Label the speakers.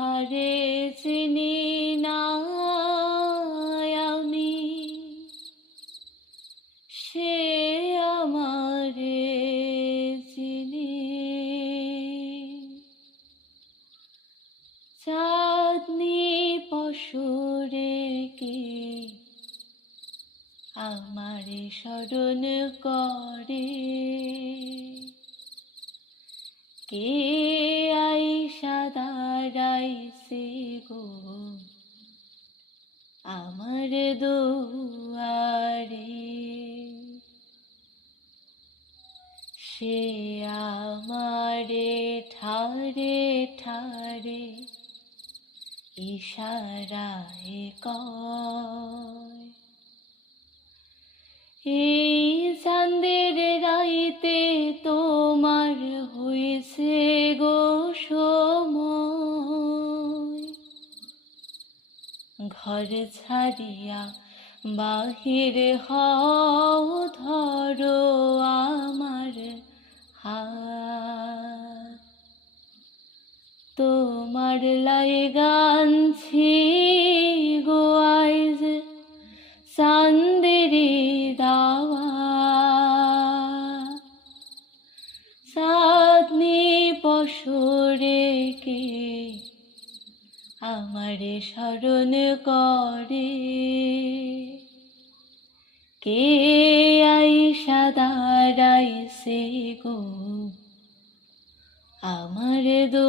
Speaker 1: যাহারে চিনি না আমি। সে আমারে চিনি। চাঁদনি পশুরে কি আমারে স্মরণ করে? কে আইসা দাঁড়াইছে গো। আমার দুয়ারে সে আমারে ঠারে ঠারে ইশারায় কয়। এই চাঁদের রাইতে তোমার হয়েছে গো। ঘর ছাড়িয়া বাহির হও ধরো আমার হাত। তোমার লাই গানছি গো আইজ দাওয়া আমারে স্মরণ করে। কে আইসা দাঁড়াইছে গো? আমার দো